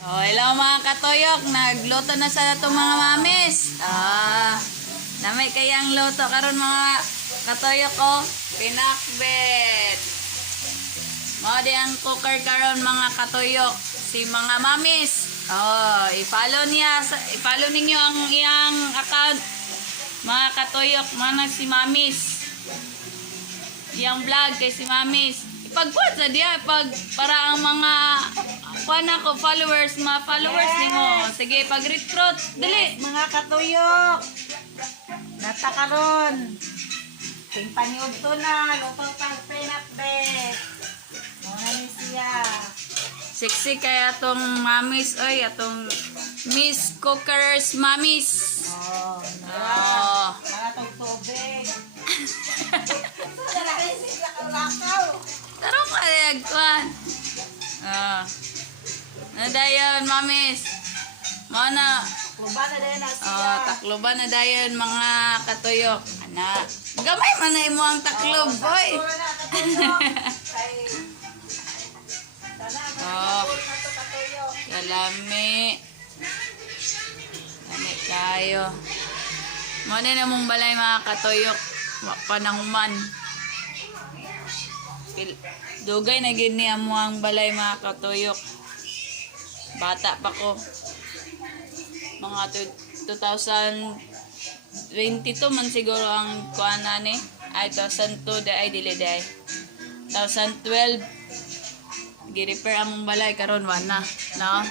Oh, hello mga katoyok, nagluto na sa itong mga mamis. Namay kayang luto karon mga katoyok ko, pinakbet. Mao di ang cooker karon mga katoyok, si mga mamis. I-follow ninyo ang iyang account. Mga katoyok, mana si mamis. Iyang vlog kay si mamis. Ipagbuhat sa diya, para ang mga followers nimo. Sige, pag-recruit, dili. Mga katuyok, natakaron. Paniud to na, lupang pag-pinakbet. Muna ni siya. Sexy kaya atong mamis, oy, atong Miss Cookers Mamis. Maratong tubig. Nalakay sila lakaw. Tarong ka nagkuhan. Nadayon, mamis. Mana? Takluban na din na siya. Takloban na dayon mga katuyok. Ana, gamay man na imo ang taklob, boy. Kalami. Lami kayo. Mana na mong balay mga katuyok. Panahuman. Dugay na gid niya mo ang balay mga katuyok. Bata pa ko. Mga 2022 man siguro ang kuana ni. Ay 2002 ay dili day. 2012 gi-repair among balay karon wala, no?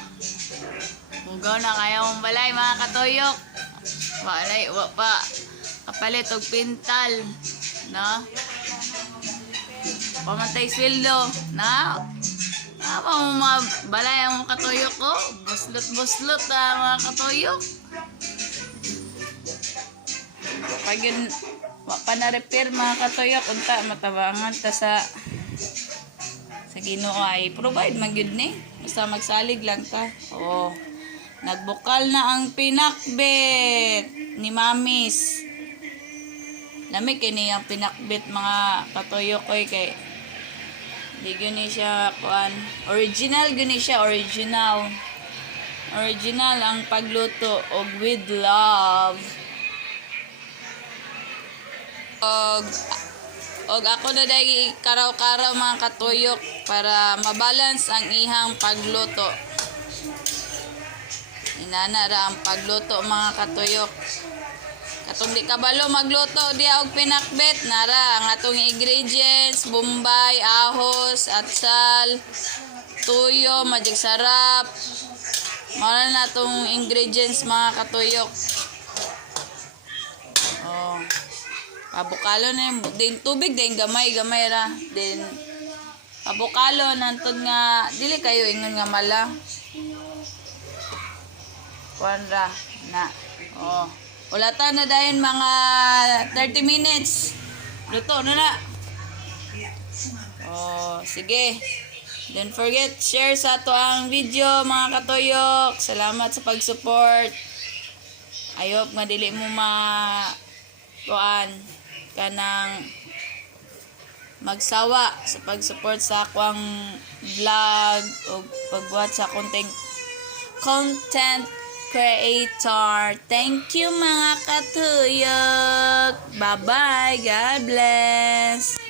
Mugaw na kaya mong balay mga katuyok. Wa pa kapalit og pintal, no? Pamatay sweldo, na? Apa mo mga balay ang mga katuyok ko? Buslot mga katuyok. Pag yun, pa-repair mga katuyok, unta matabangan ta sa Ginoo ay provide man gyud ni. Basta magsalig lang ka. Nagbukal na ang pinakbet ni mamis. Lami kini ang pinakbet mga katuyok ko kay di gani siya kuan original gani siya original ang pagluto og with love og ako na dai karaw-karaw mga katuyok para mabalance ang ihang pagluto. Inana ra ang pagluto mga katuyok. Katong di kabalo magluto diya og pinakbet nara ang atong ingredients, bombay, ahos, atsal, tuyo, magic sarap. Mao na atong ingredients mga katuyok. Pabukalo na din tubig din gamay ra din pabukalo nantod nga dili kayo ingon nga mala. Kuan ra na. Ulatan na dayon mga 30 minutes. Luto na. Sige. Don't forget, share sa ato ang video mga katuyok. Salamat sa pag-support. I hope madili mo kanang magsawa sa pag-support sa akwang vlog o pagbuhat sa content creator. Thank you mga katuyok. Bye-bye. God bless.